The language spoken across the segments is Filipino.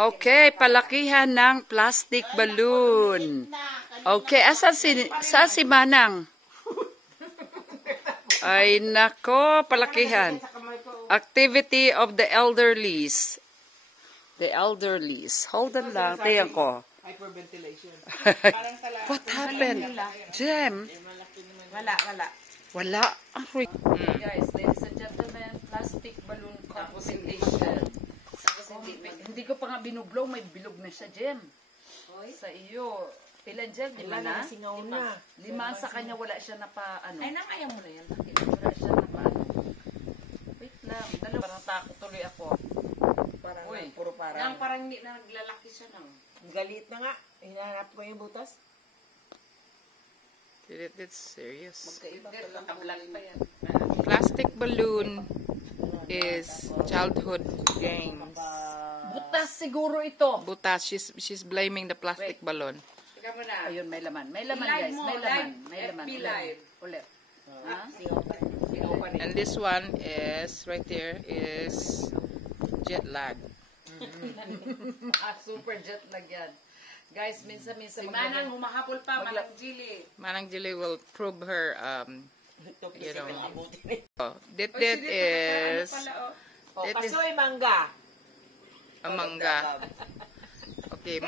Okay, palakihan ng plastic balloon. Okay, saan si Manang? Ay, nako, palakihan. Activity of the elderlies. The elderlies. Hold on lang, tiyan ko. Hyperventilation. What happened? Jem? Wala. Guys, ladies and gentlemen, plastic balloon competition. Hindi ko pa nga binublow, may bilog na siya, Jem. Sa iyo. Ilan, Jem? Lima na? Lima sa kanya, wala siya na pa, ano. Ay, nakaya mo na yan. Wala siya na pa, ano. Wait lang. Parang takot tuloy ako. Parang, Uy. puro parang. Parang hindi na naglalaki siya nang. Galit na nga. Hinahanap ko yung butas. It's serious. Magkaiba pa yan. Plastic balloon is childhood games. Butas siguro ito. Butas, she's blaming the plastic balloon. Tika mo na. Ayun, may laman. May laman, I-live guys. mo, May laman. May laman. FB live. Ulit. Singaw pa rin. And this one is, right there, is jet lag. Super jet lag yan. Guys, minsan-minsan. Si Manang humahapol pa, Manang Jilly. Manang Jilly will prove her, you know. Dit is, Pasoy mangga. a mangga. Okay,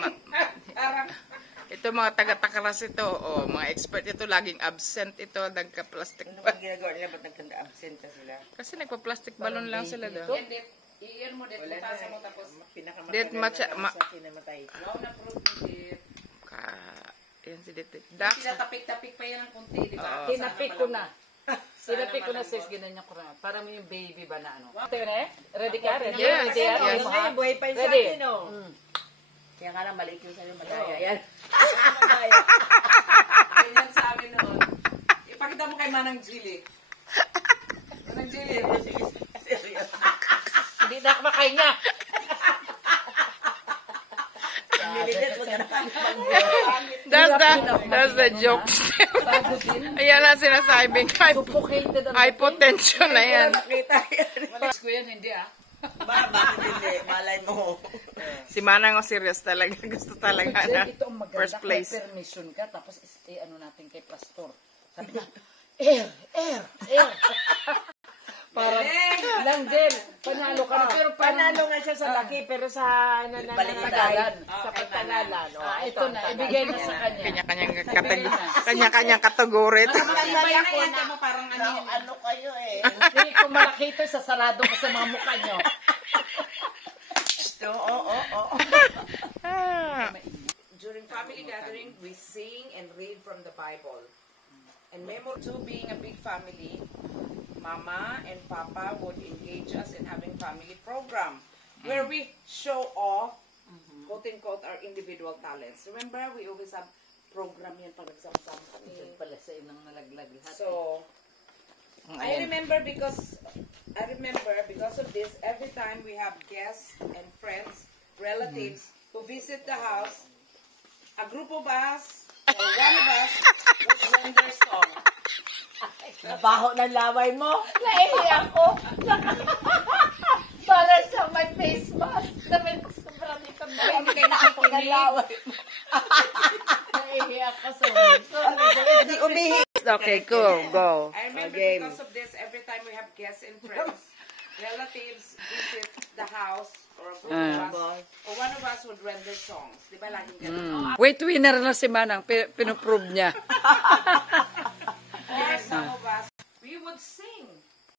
ito mga taga-takaras ito, mga expert ito, laging absent ito, nagka-plastic Ano ba ginagawa nila? Ba't nagkanda-absent sila? Kasi nagpa-plastic balloon lang sila do. Iyan mo, dito tasa mo tapos. Dit matcha, Kinamatay. Wow na proof ni Dit. yan si Dit. Dax. Tapik-tapik pa yan ng kunti, di ba? Tinapik ko na. Tinapik ko na sis, ginanyan ko na. Para mo yung baby ba na ano. Ito na eh? Ready ka? Ready? Yes, Ready? yes. Ngayon, buhay pa yung sa Ready? akin, oh. Kaya nga lang, maliit yung sa'yo, madaya. Yan. Ganyan sa amin noon. Ipakita mo kay Manang Jilly. Manang Jilly. Hindi na kumakain niya. That's the joke. Ayan na sinasabing hypotension na yan. Ko yan, hindi ah. Bakit hindi? Malay mo. Si Manang o serious talaga. Gusto talaga na Ito ang maganda. first place. May permission ka, tapos ano natin kay pastor. Sabi na, air. Parang lang din. Panalo ka na. Pero Panalo nga siya sa laki, pero sa Tagalan. Sa pagtagalan. Ito na, ibigay na sa kanya. Kanya-kanyang kategory. Parang ano kayo eh. Hindi ko malaki ito, sasarado ko sa mga mukha nyo. Oo. During family gathering, we sing and read from the Bible. And memory to being a big family, Mama and Papa would engage us in having family program where we show off, quote-unquote, our individual talents. Remember, we always have program yan pag nagsama-sama kami. Pala sa inang nalaglag lahat. So, I remember because of this, every time we have guests and friends, relatives who visit the house, a group of us or one of us would learn their song. Baho ng laway mo. Naiiyak ko. Para sa may face mask. Namin sobrang ikam na. Hindi kayo nakikinig. Naiiyak ko. Sorry. Hindi umihi. Okay, cool. Go. I remember because of this, every time we have guests and friends, relatives visit the house, or a group of us, or one of us would render songs. Di ba laging ganun? Wait, winner na si Manang. Pinuprove niya.